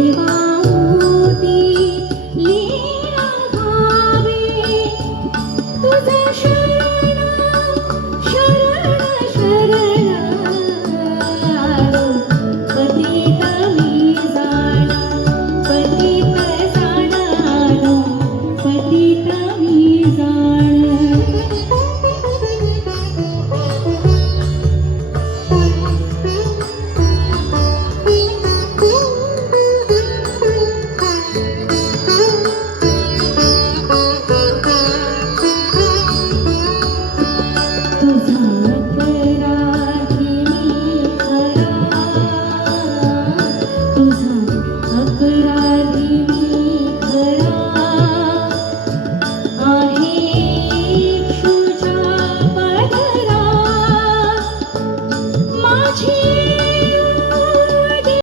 Thank mm -hmm. you.